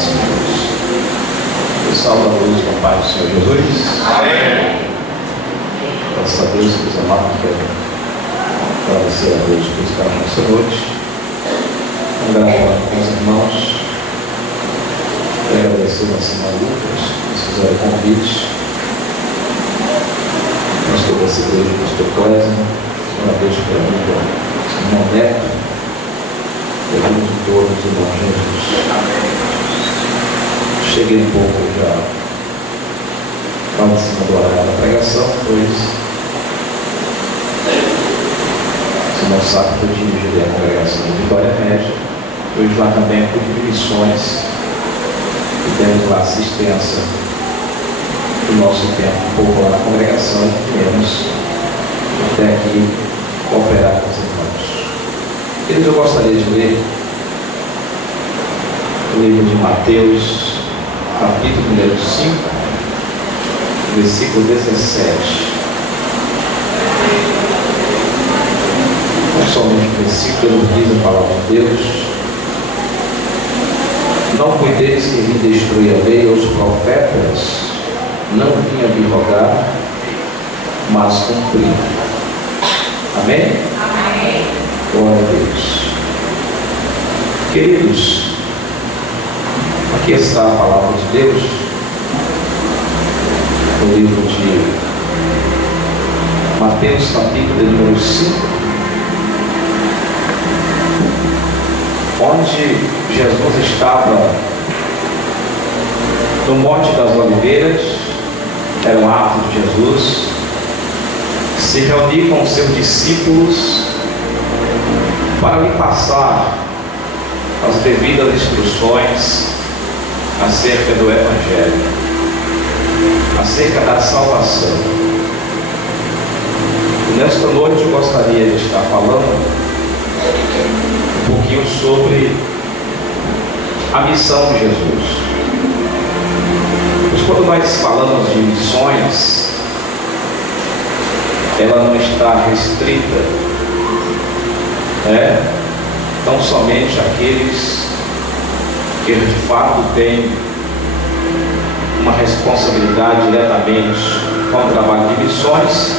Senhor. Eu salvo a luz com a paz do Senhor Jesus. Amém. Graças a Deus, meus amados, quero agradecer a Deus por estar nessa noite. Congratular com os irmãos. Quero agradecer a Senhora Lucas, que fizeram o convite. Pastor dessa igreja, Pastor Clésio, uma vez para mim, irmão Neto, pedindo de todos os irmãos Jesus. Cheguei um pouco já para cima do horário da pregação, pois o irmão sabe que eu dirigirei a congregação de Vitória Média. Hoje lá também por missões e temos lá assistência do nosso tempo um pouco lá na congregação e viemos até aqui cooperar com os irmãos. Queridos, eu gostaria de ler o livro de Mateus, capítulo número 5, versículo 17. Não somente o versículo, diz a palavra de Deus. Não cuideis que vim destruir a lei ou os profetas, não vim abrogar, mas cumprir. Amém? Amém. Glória a Deus. Queridos, aqui está a palavra de Deus, no livro de Mateus, capítulo número 5, onde Jesus estava no Monte das Oliveiras. Era um ato de Jesus se reunir com os seus discípulos para lhe passar as devidas instruções acerca do Evangelho, acerca da salvação. E nesta noite eu gostaria de estar falando um pouquinho sobre a missão de Jesus. Pois quando nós falamos de missões, ela não está restrita, tão somente àqueles que de fato têm uma responsabilidade diretamente com o trabalho de missões,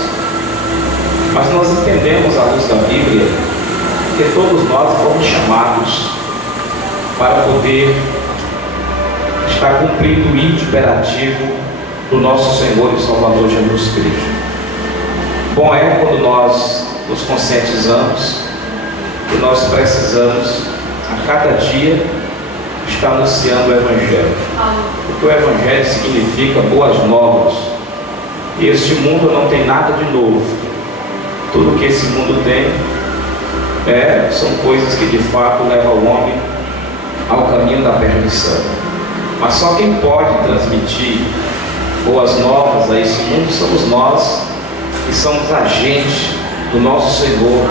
mas nós entendemos à luz da Bíblia que todos nós fomos chamados para poder estar cumprindo o imperativo do nosso Senhor e Salvador Jesus Cristo. Bom é quando nós nos conscientizamos que nós precisamos a cada dia estar anunciando o Evangelho, porque o Evangelho significa boas novas, e este mundo não tem nada de novo. Tudo que esse mundo tem são coisas que de fato levam o homem ao caminho da perdição. Mas só quem pode transmitir boas novas a esse mundo somos nós, que somos agentes do nosso Senhor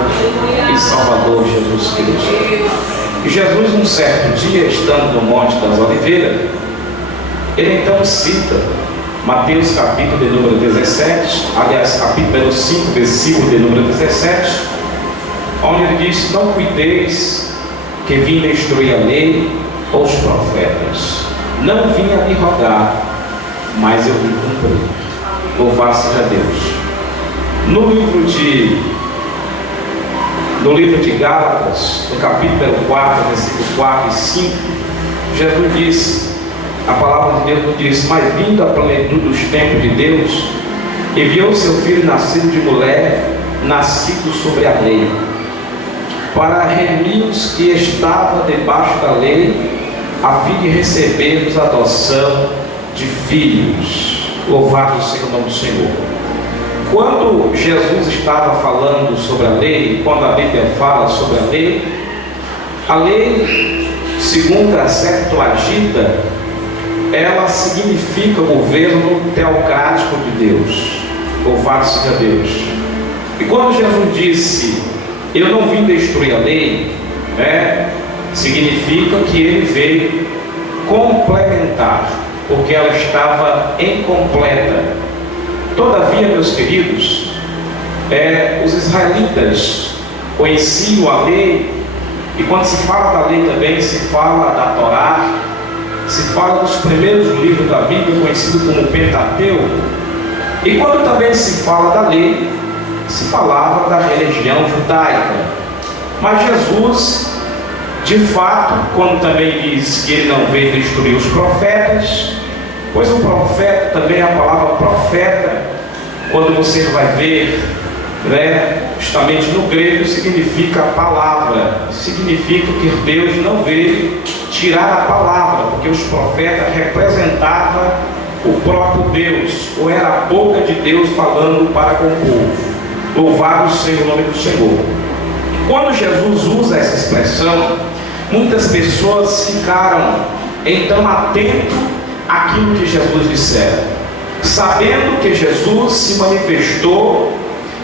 e Salvador Jesus Cristo. E Jesus, um certo dia, estando no Monte das Oliveiras, ele então cita Mateus capítulo de número 17, aliás, capítulo 5, versículo de número 17, onde ele diz: não cuideis que vim destruir a lei ou os profetas. Não vim abrogar, mas eu vim cumprir. Louvado seja Deus. No livro de Gálatas, no capítulo 4, versículo 4 e 5, Jesus diz, a palavra de Deus nos diz: mas vindo a plenitude dos tempos de Deus, enviou seu filho nascido de mulher, nascido sobre a lei, para remir os que estavam debaixo da lei, a fim de recebermos a adoção de filhos. Louvado seja o nome do Senhor. Quando Jesus estava falando sobre a lei, quando a Bíblia fala sobre a lei, segundo a Septuaginta, ela significa o governo teocrático de Deus. Louvado seja Deus. E quando Jesus disse: eu não vim destruir a lei, significa que ele veio complementar, porque ela estava incompleta. Todavia, meus queridos, os israelitas conheciam a lei, e quando se fala da lei também se fala da Torá, se fala dos primeiros livros da Bíblia, conhecido como Pentateuco. E quando também se fala da lei, se falava da religião judaica. Mas Jesus, de fato, quando também diz que ele não veio destruir os profetas, pois o profeta, também a palavra profeta, quando você vai ver, justamente no grego, significa palavra, significa que Deus não veio tirar a palavra, porque os profetas representavam o próprio Deus, ou era a boca de Deus falando para com o povo. Louvado seja o nome do Senhor. Quando Jesus usa essa expressão, muitas pessoas ficaram então atentos àquilo que Jesus dissera, sabendo que Jesus se manifestou,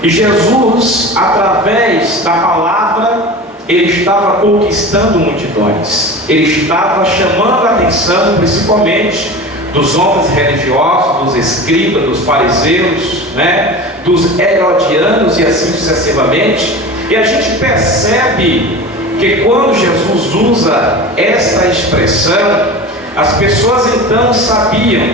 e Jesus, através da palavra, ele estava conquistando multidões, ele estava chamando a atenção principalmente dos homens religiosos, dos escribas, dos fariseus, dos herodianos e assim sucessivamente. E a gente percebe que quando Jesus usa esta expressão, as pessoas então sabiam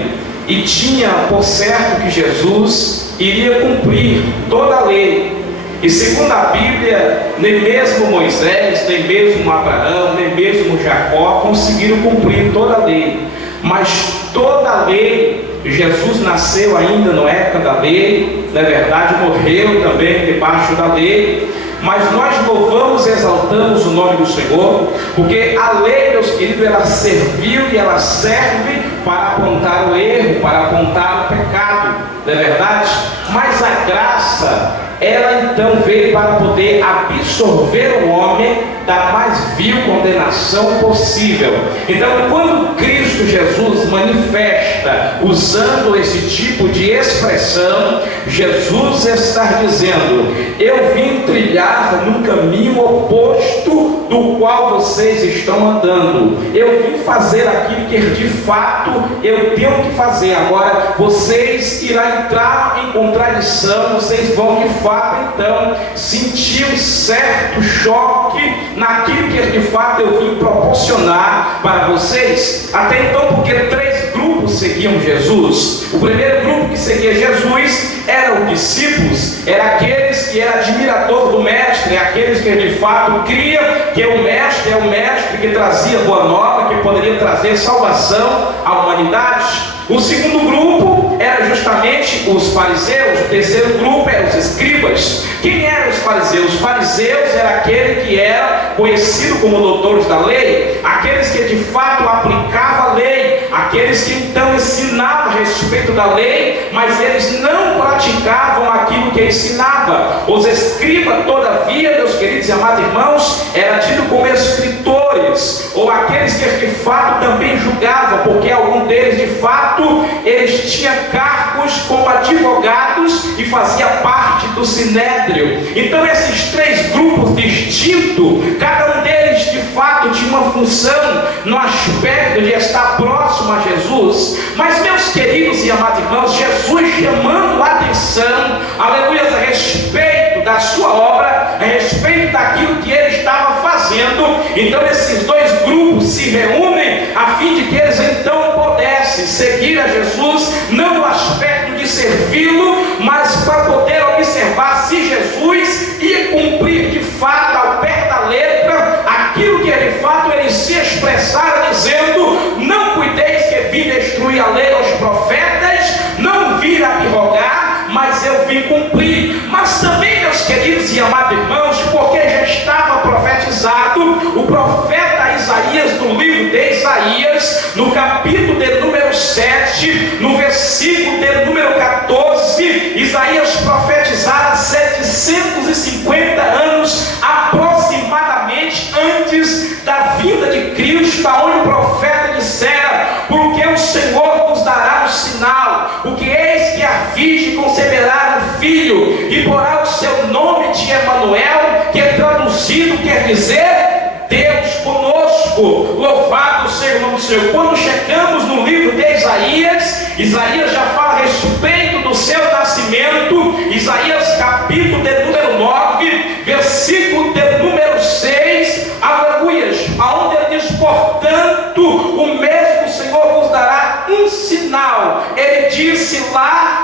e tinham por certo que Jesus iria cumprir toda a lei. E segundo a Bíblia, nem mesmo Moisés, nem mesmo Abraão, nem mesmo Jacó conseguiram cumprir toda a lei. Mas toda a lei, Jesus nasceu ainda na época da lei, na verdade morreu também debaixo da lei, mas nós louvamos e exaltamos o nome do Senhor, porque a lei, meus queridos, ela serviu e ela serve para apontar o erro, para apontar o pecado, não é verdade? Mas a graça, ela então veio para poder absorver o homem da mais vil condenação possível. Então, quando Cristo Jesus manifesta usando esse tipo de expressão, Jesus está dizendo: eu vim trilhar num caminho oposto do qual vocês estão andando. Eu vim fazer aquilo que de fato eu tenho que fazer. Agora vocês irão entrar em contradição, vocês vão de fato então sentir um certo choque naquilo que de fato eu vim proporcionar para vocês. Até então, porque três grupos seguiam Jesus. O primeiro grupo que seguia Jesus eram os discípulos, eram aqueles que eram admiradores do mestre, aqueles que de fato criam que o mestre é o mestre que trazia boa nova, que poderia trazer salvação à humanidade. O segundo grupo era justamente os fariseus. O terceiro grupo eram os escribas. Quem eram os fariseus? Os fariseus era aquele que era conhecido como doutores da lei, aqueles que de fato aplicavam a lei, aqueles que então ensinavam a respeito da lei, mas eles não praticavam aquilo que ensinava. Os escribas, todavia, meus queridos e amados irmãos, eram tidos como escritores, ou aqueles que de fato também julgavam, porque algum deles de fato eles tinham cargos como advogados e fazia parte do sinédrio. Então esses três grupos distintos, cada um deles de fato tinha uma função no aspecto de estar próximo a Jesus. Mas, meus queridos e amados irmãos, Jesus chamando a atenção, aleluia, a respeito da sua obra, a respeito daquilo que ele estava fazendo. Então esses dois grupos se reúnem a fim de que eles então pudessem seguir a Jesus, não no aspecto de servi-lo, mas para poder observar se Jesus ia cumprir de fato ao pé da letra aquilo que de fato ele se expressara dizendo: não cuideis que vim destruir a lei aos profetas, não vim abrogar, mas eu vim cumprir. Mas também, meus queridos e amados irmãos, porque já estava profetizado, o profeta Isaías, no livro de Isaías, no capítulo de número 7, no versículo de número 14, Isaías profetizara 750 anos aproximadamente antes da vinda de Cristo, onde o profeta dissera: porque o Senhor vos dará um sinal, porque eis que a virgem conceberá um filho, e porá o seu nome de Emanuel, que traduzido quer dizer Deus conosco. Louvado seja o nome do Senhor. Quando chegamos no livro de Isaías, Isaías já fala a respeito do seu nascimento. Isaías capítulo de número 9, versículo de número 6, aleluias, aonde ele diz: portanto, o mesmo Senhor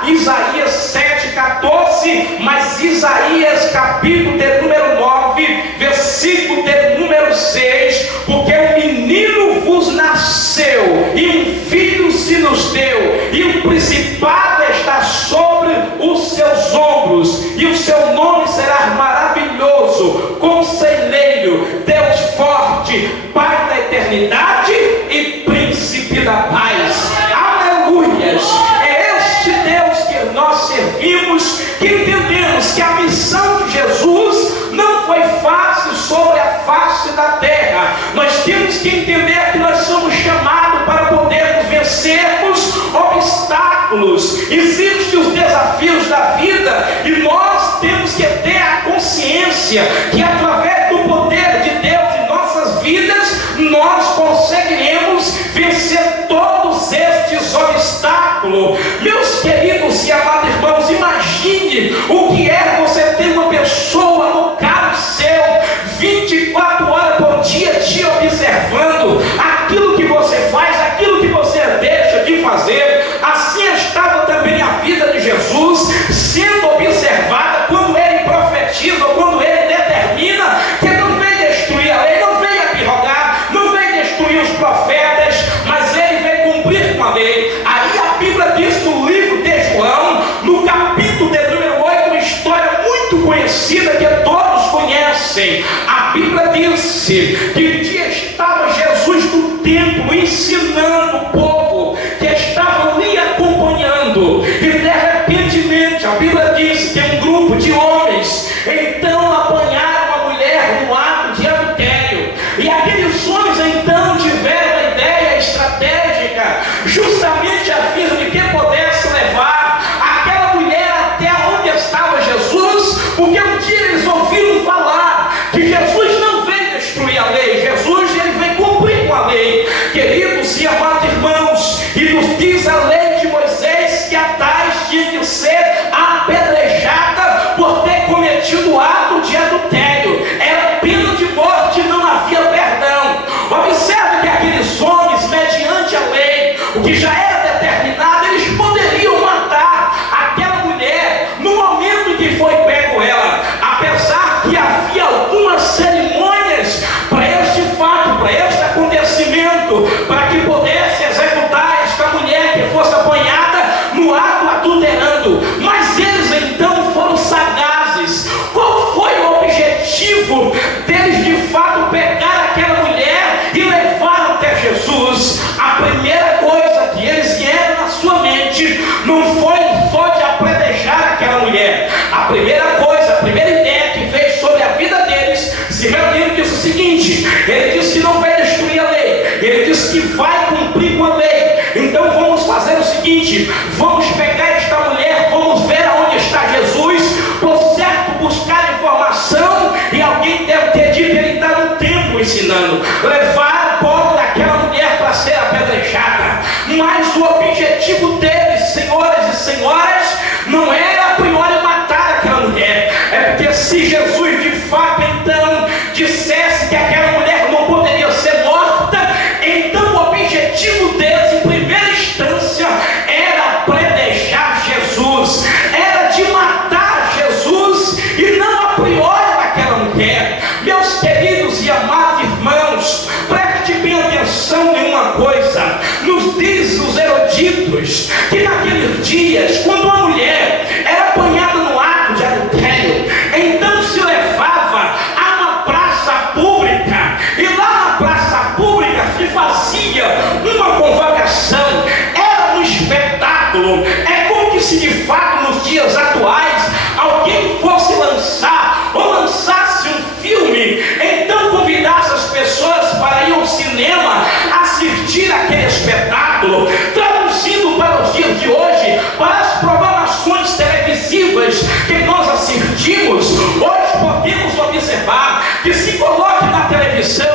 Isaías 7,14, mas Isaías capítulo de número 9, versículo de número 6, porque um menino vos nasceu, e um filho se nos deu, e o principado está sobre os seus ombros, e o seu nome será maravilhoso, conselheiro, Deus forte, Pai da eternidade e príncipe da paz. Aleluias! É este Deus que nós servimos, que entendemos que a missão de Jesus não foi fácil sobre a face da terra. Nós temos que entender que nós somos chamados para podermos vencermos obstáculos. Existem os desafios da vida e nós temos que ter a consciência que através do poder de Deus em nossas vidas nós conseguiremos vencer todos estes obstáculos. Meus queridos e amados irmãos, imagine o que é você ter uma pessoa no carrossel 24 horas por dia te observando aquilo que você faz, aquilo que você deixa de fazer. Assim estava também a vida de Jesus, sendo observada quando ele profetiza, ou quando ele determina que não veio destruir a lei, não veio abrogar, não veio destruir os profetas, mas ele veio cumprir com a lei. Aí a Bíblia diz no livro de João, no capítulo de número 8, uma história muito conhecida que todos conhecem. A Bíblia disse que um dia estava Jesus no templo ensinando o povo que estava ali acompanhando, e de repentemente a Bíblia diz que um grupo de homens então apanharam uma mulher no ato de adultério, e aqueles homens então tiveram uma ideia estratégica justamente a fim de que pudesse levar aquela mulher até onde estava Jesus, porque um dia eles ouviram falar que Jesus não veio destruir a lei, Jesus ele veio cumprir com a lei. Queridos e amados irmãos, e nos diz a lei de Moisés que a tais tinha que ser apedrejada por ter cometido o ato de adultério. Era pena de morte, não havia perdão. Observe que aqueles homens, mediante a lei, o que já era determinado, eles poderiam matar aquela mulher no momento que foi pego ela, apesar que havia algumas cerimônias para este fato, para este acontecimento, para que pudesse executar esta mulher que fosse apanhada no ato adulterando. Mas eles então foram sagazes. Qual foi o objetivo deles de fato pegar aquela mulher e levar até Jesus? A primeira coisa que eles vieram na sua mente não foi só de apedrejar aquela mulher. A primeira coisa, a primeira ideia que veio sobre a vida deles, se reuniram e disse o seguinte: ele disse que não vai destruir a lei, ele disse que vai cumprir com a lei. Então vamos fazer o seguinte: vamos pegar esta mulher, vamos ver aonde está Jesus, por certo buscar informação, e alguém deve ter dito que ele está no templo ensinando. Levar o povo daquela mulher para ser apedrejada. Mas o objetivo deles, senhoras e senhores, não era a priori matar aquela mulher. É porque se Jesus de fato então dissesse que aquela mulher não poderia ser morta, então o objetivo deles em primeira instância era apedrejar Jesus, era de matar Jesus e não a priori daquela mulher. Meus queridos e amados irmãos, preste bem atenção em uma coisa. Nos diz os eruditos que naqueles dias, quando uma mulher era apanhada no ato de adultério, então se levava a uma praça pública, e lá na praça pública se fazia uma convocação. Era um espetáculo. É como que se de fato nos dias atuais alguém fosse lançar ou lançasse um filme, então convidasse as pessoas para ir ao cinema assistir aquele espetáculo. Traduzindo para os dias de hoje, para as programações televisivas que nós assistimos, hoje podemos observar que se coloque na televisão,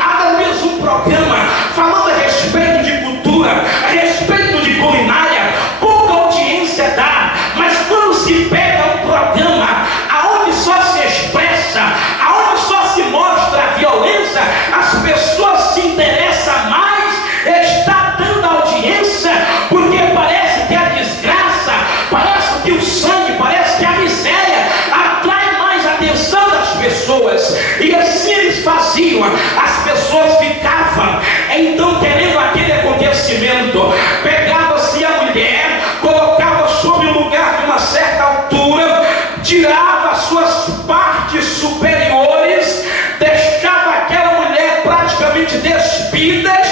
haja mesmo um programa falando a respeito de cultura, a respeito de culinária, pouca audiência dá. Mas quando se pega um programa aonde só se expressa, aonde só se mostra a violência, as pessoas se interessam mais, está dando audiência, porque parece que a desgraça, E assim eles faziam. As pessoas ficavam então querendo aquele acontecimento. Pegava-se a mulher, colocava sob um lugar de uma certa altura, tirava as suas partes superiores, deixava aquela mulher praticamente despidas,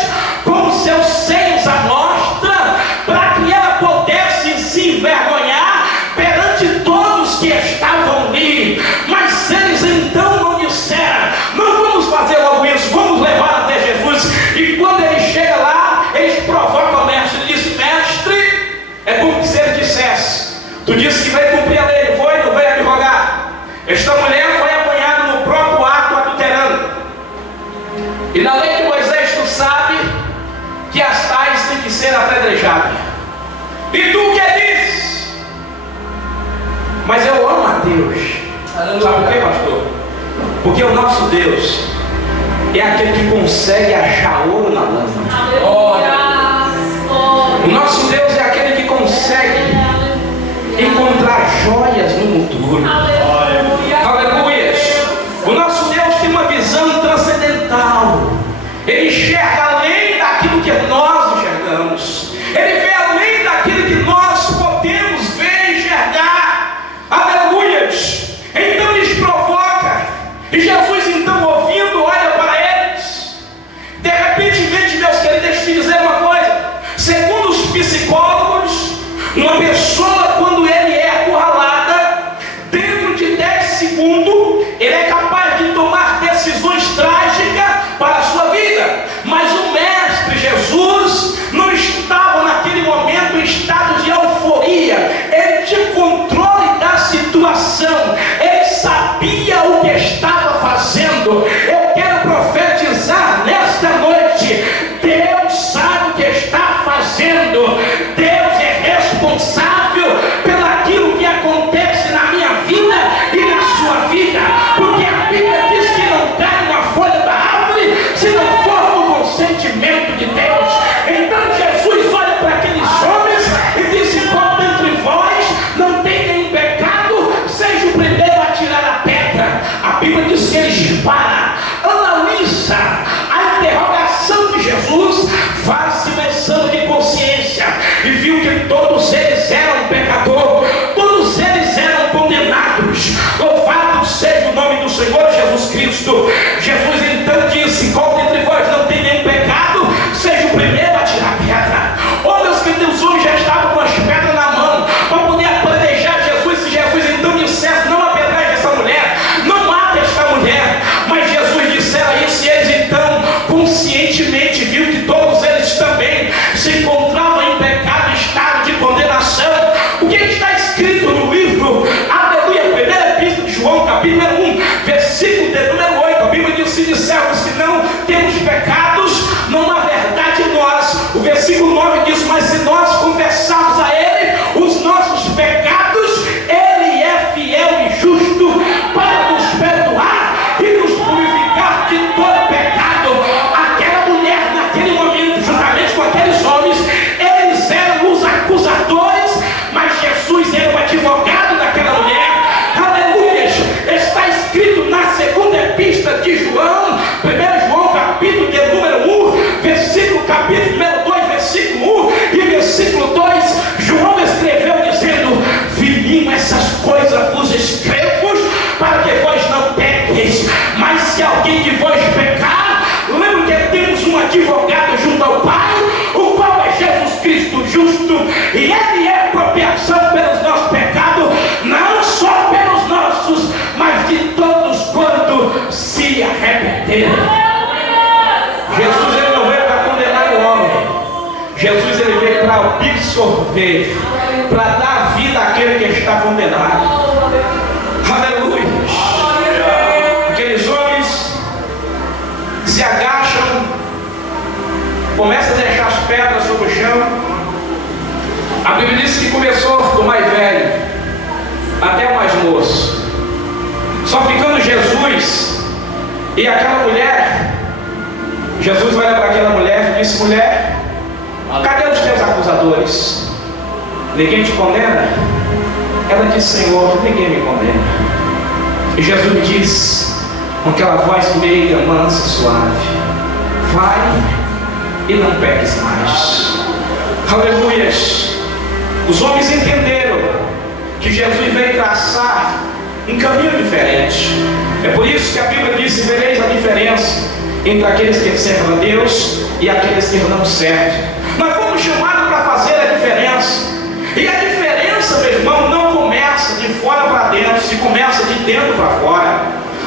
com seus seios à mostra, para que ela pudesse se envergonhar perante todos que estavam ali. Mas eles então não disseram: não vamos fazer logo isso, vamos levar até Jesus. E quando ele chega lá, eles provocam o mestre. Ele diz: mestre, é como se ele dissesse: tu disse que vai cumprir a lei, foi? Não veio advogar. Esta mulher foi apanhada no próprio ato adulterando. E na lei de Moisés tu sabe que as tais têm que ser apedrejadas. E tu o que dizes? Mas eu amo a Deus. Sabe por quê, pastor? Porque o nosso Deus é aquele que consegue achar ouro na lama. O nosso Deus é aquele que consegue encontrar joias no monturo. Aleluia. O nosso Deus tem uma visão transcendental. Ele enxerga além daquilo que nós enxergamos. Ele vê além daquilo que nós podemos ver e enxergar. Aleluia. Então eles provocam. E Jesus então ouvindo, olha para eles. De repente, meus queridos, deixa eu te dizer uma coisa. Segundo os psicólogos, uma pessoa, quando ele é acurralada, dentro de 10 segundos, ele é capaz de tomar decisões trágicas para a sua vida. Mas o Mestre Jesus não estava naquele momento em estado de euforia. Ele tinha controle da situação. Ele sabia o que estava fazendo. Eu quero profetizar nesta noite: Deus sabe o que está fazendo. Deus é responsável pelo aquilo que acontece na minha vida e na sua vida. Porque a Bíblia diz que não cai uma folha da árvore se não for no consentimento de Deus. Então Jesus olha para aqueles homens e diz: enquanto entre vós não tem nenhum pecado, seja o primeiro a tirar a pedra. A Bíblia diz que eles param, analisa a interrogação de Jesus, faz uma exame de consciência e viu que todos eles eram pecadores, todos eles eram condenados. Louvado seja o nome do Senhor Jesus Cristo. Jesus então disse: enquanto entre vós não tem nenhum pecado, seja o primeiro a tirar a pedra. Oh, meus queridos, os homens já estavam com as pedras na mão para poder apedrejar Jesus. Se Jesus então dissesse: não apedreje essa mulher, não mate esta mulher. Mas Jesus dissera isso e eles então conscientemente viu que todos eles também se encontravam em pecado, estado de condenação. O que está escrito no livro, aleluia, primeira epístola de João, capítulo 1, versículo de número 8, a Bíblia diz: se dissermos que não temos pecados, não há verdade em nós. O versículo 9 diz: mas se nós confessarmos a Ele os nossos pecados, Ele é fiel e justo para nos perdoar e nos purificar de todo pecado. Aquela mulher, naquele momento, juntamente com aqueles homens, eles eram os acusadores, mas Jesus era o advogado daquela mulher. Aleluia! Está escrito na segunda epístola de João, 1 João capítulo de número 1, capítulo número 2, versículo 1 e versículo 2, João escreveu dizendo: filhinho, essas coisas vos escrevo para que vós não pequeis. Mas se alguém de vós pecar, lembre que temos um advogado junto ao Pai, o qual é Jesus Cristo justo, e Ele é propiação pelos nossos pecados, não só pelos nossos, mas de todos quando se arrependerem. Jesus, ele não veio para condenar o homem. Jesus, ele veio para absorver, para dar vida àquele que está condenado. Aleluia. Aqueles homens se agacham, começam a deixar as pedras sobre o chão. A Bíblia diz que começou do mais velho até o mais moço, só ficando Jesus e aquela mulher. Jesus vai para aquela mulher e disse: mulher, cadê os teus acusadores? Ninguém te condena? Ela disse: Senhor, ninguém me condena. E Jesus diz: com aquela voz meiga, mansa e suave: vai e não peques mais. Aleluias. Os homens entenderam que Jesus veio traçar um caminho diferente. É por isso que a Bíblia diz: vereis a diferença entre aqueles que servem a Deus e aqueles que não servem. Nós fomos chamados para fazer a diferença. E a diferença, meu irmão, não começa de fora para dentro, se começa de dentro para fora.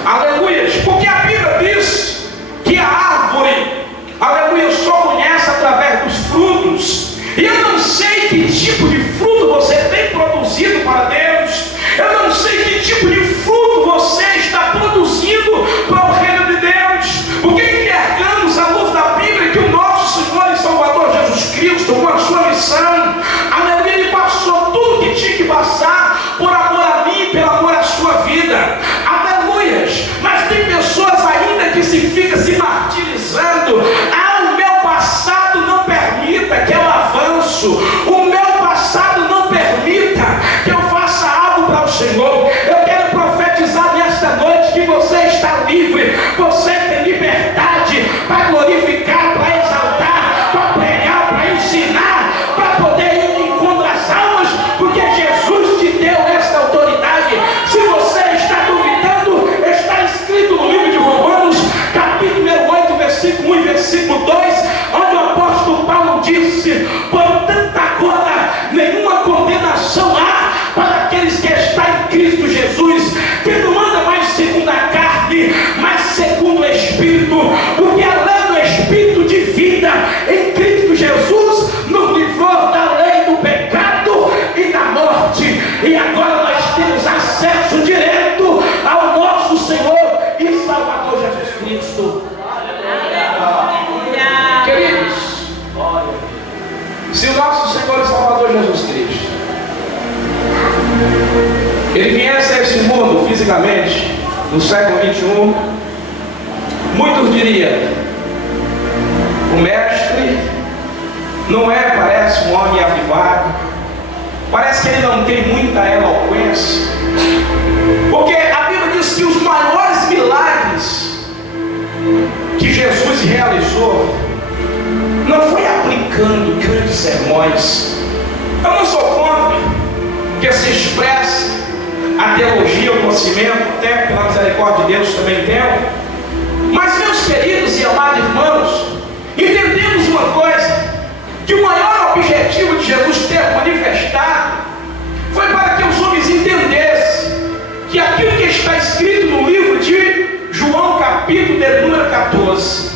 Aleluia. Porque a Bíblia diz que a árvore, aleluia, só conhece através dos frutos. E eu não sei que tipo de fruto você tem produzido para Deus. Eu não sei que tipo de fruto você está produzindo para o reino de Deus. Porque enxergamos à luz da Bíblia que o nosso Senhor e Salvador Jesus Cristo, com a sua missão, aleluia, ele passou tudo que tinha que passar por amor a mim, pelo amor à sua vida. Aleluia. Mas tem pessoas ainda que ficam se martirizando: o meu passado não permita que eu avanço, o meu passado não permita que eu faça algo para o Senhor. Eu quero profetizar nesta noite que você está livre, você tem liberdade para glorificar, para exaltar, para pregar, para ensinar, para poder ir em contra as almas, porque Jesus te deu esta autoridade. Se você está duvidando, está escrito no livro de Romanos, capítulo 8, versículo 1 e versículo 2, onde o apóstolo Paulo disse: portanto agora nenhuma condenação há para aqueles que estão em Cristo Jesus, que não anda mais segundo a carne, mas segundo o Espírito, porque a lei do Espírito de vida em Cristo Jesus nos livrou da lei do pecado e da morte, e agora nós temos acesso direto ao nosso Senhor e Salvador Jesus Cristo. Queridos, se o nosso Senhor e Salvador Jesus Cristo, ele viesse a esse mundo fisicamente no século 21, muitos diriam: o mestre não é, parece um homem avivado, parece que ele não tem muita eloquência, porque a Bíblia diz que os maiores milagres que Jesus realizou não foi aplicando grandes sermões. Eu não sou contra que se expresse a teologia, o conhecimento, até pela misericórdia de Deus também temos. Mas, meus queridos e amados irmãos, entendemos uma coisa: que o maior objetivo de Jesus ter manifestado foi para que os homens entendessem que aquilo que está escrito no livro de João, capítulo de número 14,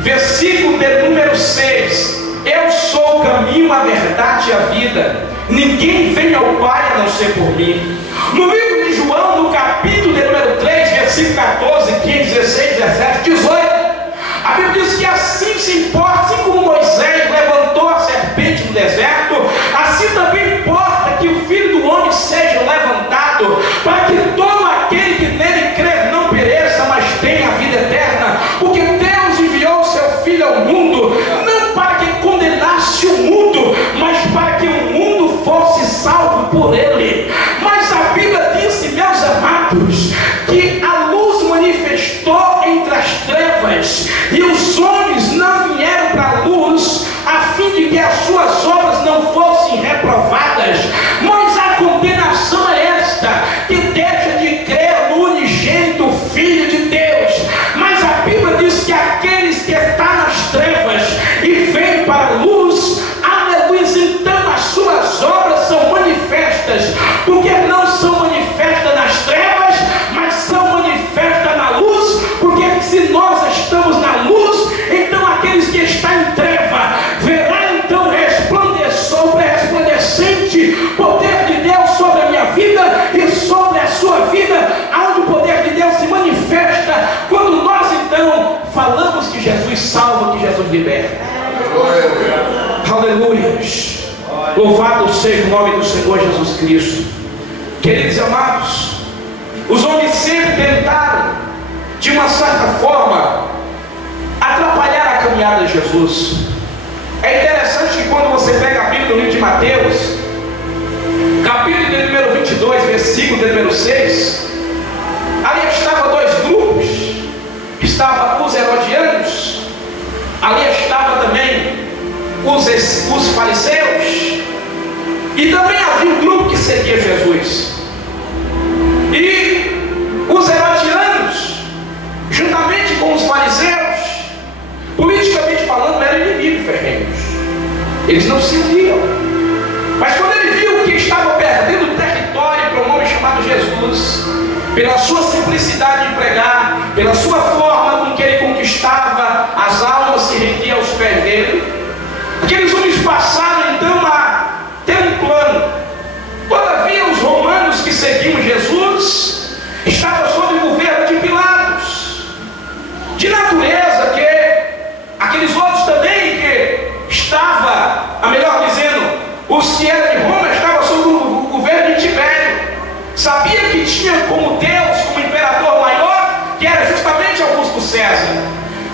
versículo de número 6: eu sou o caminho, a verdade e a vida, ninguém vem ao Pai a não ser por mim. No livro de João, no capítulo de número 3, versículo 14, 15, 16, 17, 18, a Bíblia diz que assim se importa, assim como Moisés levantou a serpente no deserto, assim também importa que o Filho do Homem seja levantado, para que todo aquele que nele crê não pereça, mas tenha a vida eterna. Porque Deus enviou o seu Filho ao mundo, não para que condenasse o mundo, mas para que o mundo fosse salvo por ele. Mas a Bíblia disse, meus amados, que a luz manifestou entre as trevas, e os homens não vieram para a luz a fim de que as suas obras não fossem reprovadas. Mas a condenação é esta: que deixa de crer no unigênito Filho de Deus. Mas a Bíblia diz que aqueles que estão nas trevas e vêm para a luz, aleluia, então as suas obras são manifestas, porque não são manifestas nas trevas, mas são manifestas na luz. Porque se nós estamos na luz, então aqueles que estão em treva verá então resplandecente poder de Deus sobre a minha vida e sobre a sua vida, onde o poder de Deus se manifesta quando nós então falamos que Jesus salva, que Jesus liberta. Aleluia. Louvado seja o nome do Senhor Jesus Cristo. Queridos e amados, os homens sempre tentaram, de uma certa forma, atrapalhar a caminhada de Jesus. É interessante que quando você pega a Bíblia no livro de Mateus, capítulo de número 22, versículo de número 6, ali estavam dois grupos estavam os herodianos, ali estava também os fariseus, e também havia um grupo que seguia Jesus. E os herodianos, juntamente com os fariseus, politicamente falando, eram inimigos ferrenhos. Eles não se uniam. Mas quando ele viu que estava perdendo o território para um homem chamado Jesus, pela sua simplicidade de pregar, pela sua forma com que ele conquistava as almas, se rendia aos pés dele, aqueles homens passaram então a ter um plano. Todavia os romanos que seguiam Jesus estavam sob o governo de Pilatos, de natureza que aqueles outros também que estavam, a melhor dizendo, os que eram de Roma estavam sob o governo de Tibério. Sabia que tinha como Deus, como imperador maior, que era justamente Augusto César.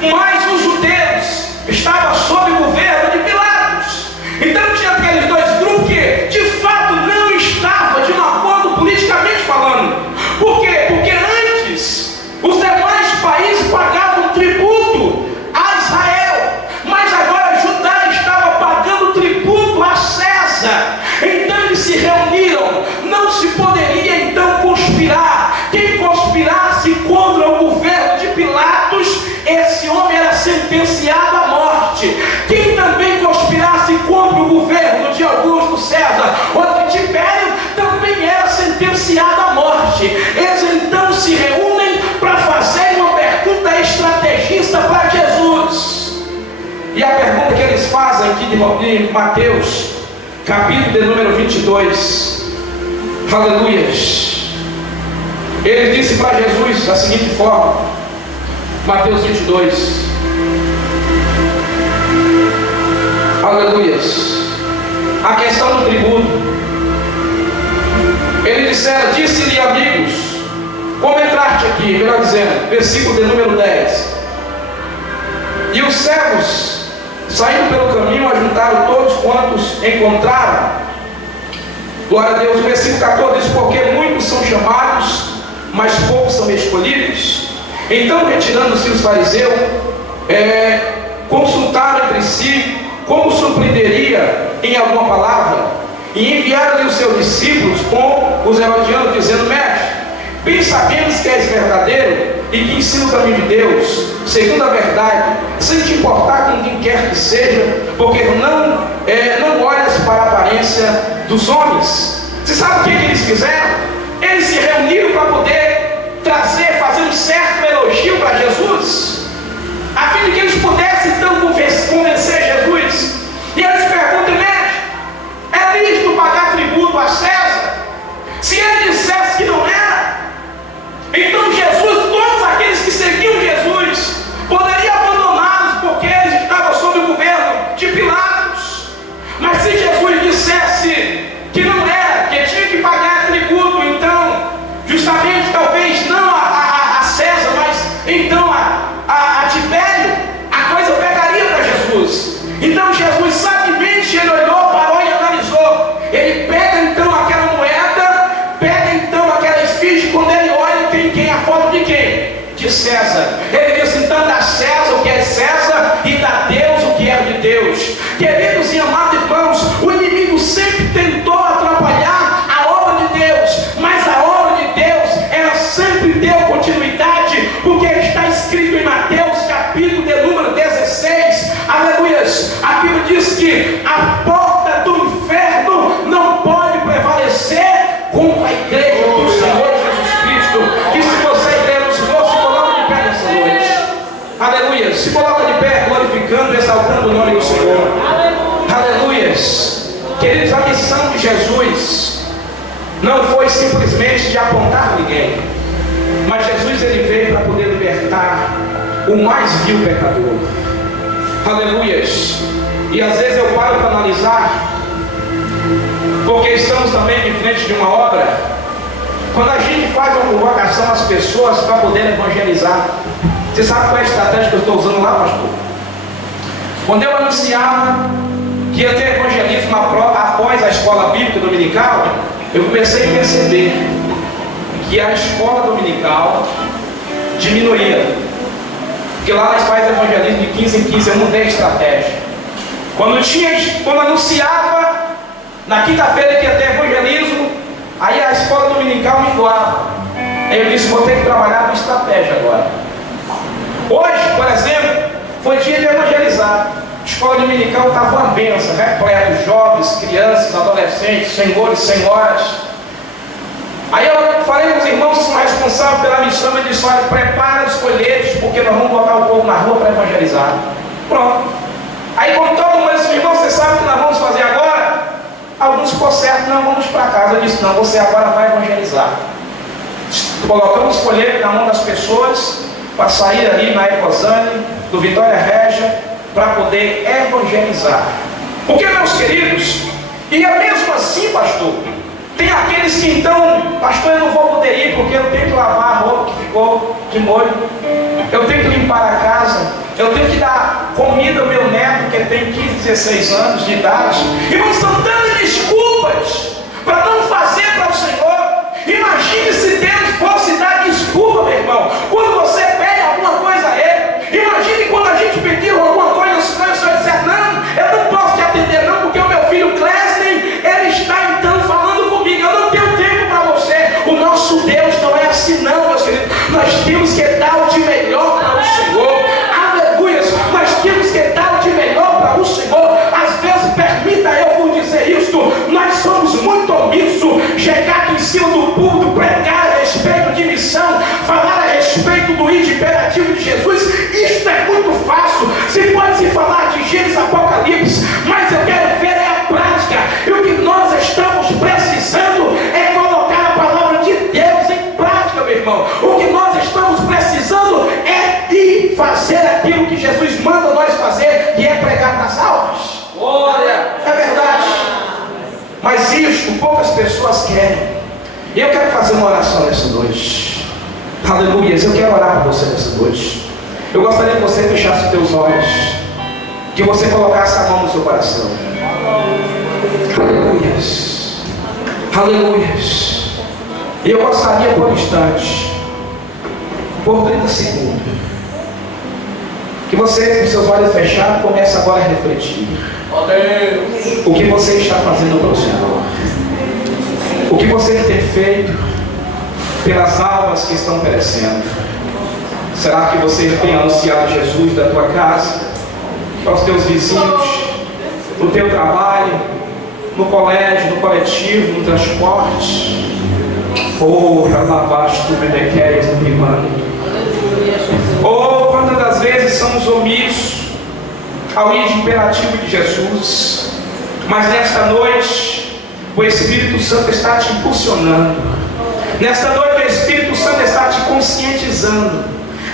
Mas os judeus estavam sob o governo de Pilatos. Então tinha aqueles dois grupos que de fato não estavam de um acordo politicamente falando. Por quê? Porque antes os demais países pagavam tributo a Israel, mas agora Judá estava pagando tributo a César. Então eles se reuniram. Não se poderia então conspirar. Quem conspirasse contra o governo de Pilatos, esse homem era sentenciado à morte. Quem também conspirasse contra o governo de Augusto César ou de Tibério, também era sentenciado à morte. Eles então se reúnem para fazer uma pergunta estrategista para Jesus. E a pergunta que eles fazem aqui de Mateus, capítulo de número 22, aleluias, ele disse para Jesus da seguinte forma, Mateus 22, aleluias, a questão do tributo. Ele disse-lhe amigos, como entraste aqui, melhor dizendo, versículo de número 10, e os servos saindo pelo caminho ajuntaram todos quantos encontraram. Glória a Deus. O versículo 14 diz, porque muitos são chamados, mas poucos são escolhidos. Então, retirando-se os fariseus, consultaram entre si como surpreenderia em alguma palavra, e enviaram-lhe os seus discípulos com os herodianos, dizendo, mestre, bem sabemos que és verdadeiro e que ensina o caminho de Deus, segundo a verdade, sem te importar com quem quer que seja, porque não olhas para a aparência dos homens. Você sabe o que eles fizeram? Eles se reuniram para poder fazer um certo elogio para Jesus, a fim de que eles pudessem então convencer Jesus. E eles perguntam, mestre, é lícito pagar tributo a César? Se ele dissesse que não era, então Jesus, todos aqueles que seguiam Jesus, poderiam abandoná-los, porque eles estavam sob o governo de Pilatos. Mas se Jesus dissesse que não era, que tinha que pagar tributo, então, justamente, talvez não a César, mas então a Tibério, a coisa pegaria para Jesus. Então Jesus, sabiamente, ele olhou, parou e analisou. Ele pega então aquela moeda, pega então aquela efígie, quando ele olha, tem quem? A foto de quem? De César. Ele diz então, dá César o que é César e dá Deus o que é de Deus. Queridos e amados irmãos, o inimigo sempre tentou atrapalhar a obra de Deus, mas a obra de Deus, ela sempre deu continuidade, porque está escrito em Mateus capítulo de número 16, aleluias, a Bíblia diz que a porta do inferno não pode prevalecer contra a igreja do Senhor Jesus Cristo. E se você é igreja do Senhor, se coloca de pé nessa noite, aleluias, se coloca de pé glorificando e exaltando o nome do Senhor, aleluias. Queridos, a missão de Jesus não foi simplesmente de apontar ninguém, mas Jesus ele veio para poder libertar o mais vil pecador, aleluias. E às vezes eu paro para analisar, porque estamos também em frente de uma obra, quando a gente faz uma convocação às pessoas para poder evangelizar. Você sabe qual é a estratégia que eu estou usando lá, pastor? Quando eu anunciava que ia ter evangelismo após a escola bíblica dominical, eu comecei a perceber que a escola dominical diminuía. Porque lá nós faz evangelismo de 15 em 15, eu mudei a estratégia. Quando anunciava na quinta-feira que ia ter evangelismo, aí a escola dominical me doava. Aí eu disse, vou ter que trabalhar com estratégia agora. Hoje, por exemplo, foi dia de evangelizar. A escola dominical estava uma benção, repleto, jovens, crianças, adolescentes, senhores, senhoras. Aí eu falei com os irmãos que são responsáveis pela missão e disse, olha, prepara os folhetos, porque nós vamos botar o povo na rua para evangelizar. Pronto. Aí com todo mundo disse, irmão, você sabe o que nós vamos fazer agora? Alguns ficou certo, não, vamos para casa. Eu disse, não, você agora vai evangelizar. Colocamos o folheto na mão das pessoas, para sair ali na Ecosane, do Vitória Régia, para poder evangelizar. Porque, meus queridos, e é mesmo assim, pastor, tem aqueles que então, pastor, eu não vou poder ir porque eu tenho que lavar a roupa que ficou de molho, eu tenho que limpar a casa, eu tenho que dar comida ao meu neto que tem 15, 16 anos de idade. Irmãos, estão dando desculpas para não fazer para o Senhor. Imagine se Deus fosse dar desculpa, meu irmão, quando você pede alguma coisa a Ele. Imagine quando a gente pediu alguma coisa ao Senhor e o Senhor disser, não, eu não posso te atender não, porque o meu filho Clesley, ele está então falando comigo, eu não tenho tempo para você. O nosso Deus não é assim não, meus queridos. Nós temos que dar o de melhor para o Senhor. Aleluia. Nós temos que dar o de melhor para o Senhor. Às vezes, permita eu vos dizer isto, nós somos muito omissos. Chegar aqui em cima do púlpito, pregar a respeito de missão, falar a respeito do id imperativo de Jesus, isto é muito fácil. Se pode se falar de Gênesis, Apocalipse, mas eu quero ver é a prática. E o que nós estamos precisando é colocar a palavra de Deus em prática, meu irmão. O que nós estamos precisando é ir fazer aquilo que Jesus manda nós fazer, que é pregar para as almas. Glória! É verdade. Mas isto poucas pessoas querem. E eu quero fazer uma oração nessa noite. Aleluia, eu quero orar por você nessa noite. Eu gostaria que você fechasse os teus olhos, que você colocasse a mão no seu coração. Aleluia. Aleluia. E eu gostaria por um instante, por 30 segundos, que você, com seus olhos fechados, comece agora a refletir. O que você está fazendo para o Senhor? O que você tem feito pelas almas que estão perecendo? Será que você tem anunciado Jesus da tua casa, aos teus vizinhos, no teu trabalho, no colégio, no coletivo, no transporte? Ou lavaste medequeias no rimano? Ou quantas das vezes somos omissos ao id imperativo de Jesus? Mas nesta noite o Espírito Santo está te impulsionando. Nesta noite o Espírito Santo está te conscientizando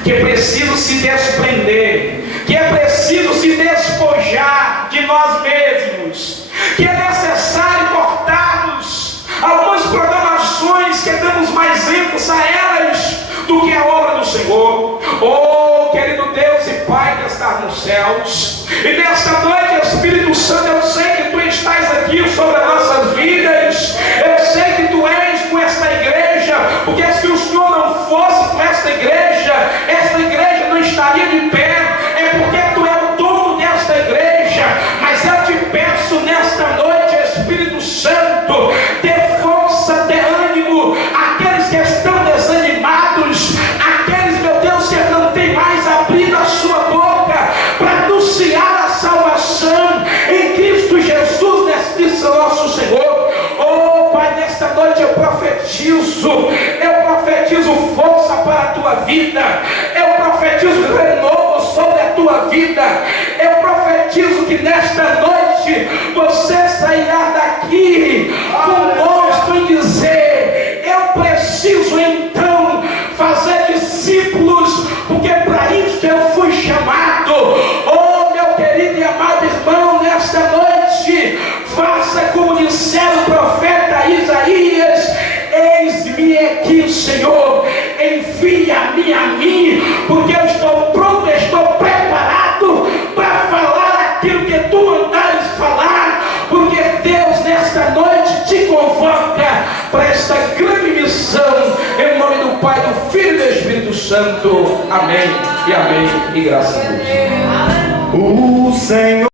que é preciso se desprender, que é preciso se despojar de nós mesmos, que é necessário cortarmos algumas programações que damos mais ênfase a elas do que a obra do Senhor. Oh, querido Deus e Pai que está nos céus, e nesta noite, Espírito Santo, eu sei que Tu estás aqui sobre as nossas vidas. Eu sei que Tu és com esta igreja, porque se o Senhor não fosse com esta igreja não estaria de pé. É porque Tu é o dono desta igreja. Mas eu te peço nesta noite, Espírito Santo, dê força, dê ânimo àqueles que estão desanimados, aqueles, meu Deus, que não tem mais abrido a sua boca para anunciar a salvação em Cristo Jesus, nesse nosso Senhor. Oh Pai, nesta noite eu profetizo força para a tua vida, eu profetizo renovo sobre a tua vida, eu profetizo que nesta noite você sairá daqui com gosto em dizer: eu preciso então fazer discípulos, porque para isso eu fui chamado. Oh meu querido e amado irmão, nesta noite faça como dissera o profeta Isaías: eis-me aqui, Senhor, envia-me a mim, porque eu estou pronto, estou preparado para falar aquilo que Tu mandares falar, porque Deus nesta noite te convoca para esta grande missão missão, em nome do Pai, do Filho e do Espírito Santo. Amém e amém, e graças a Deus. O Senhor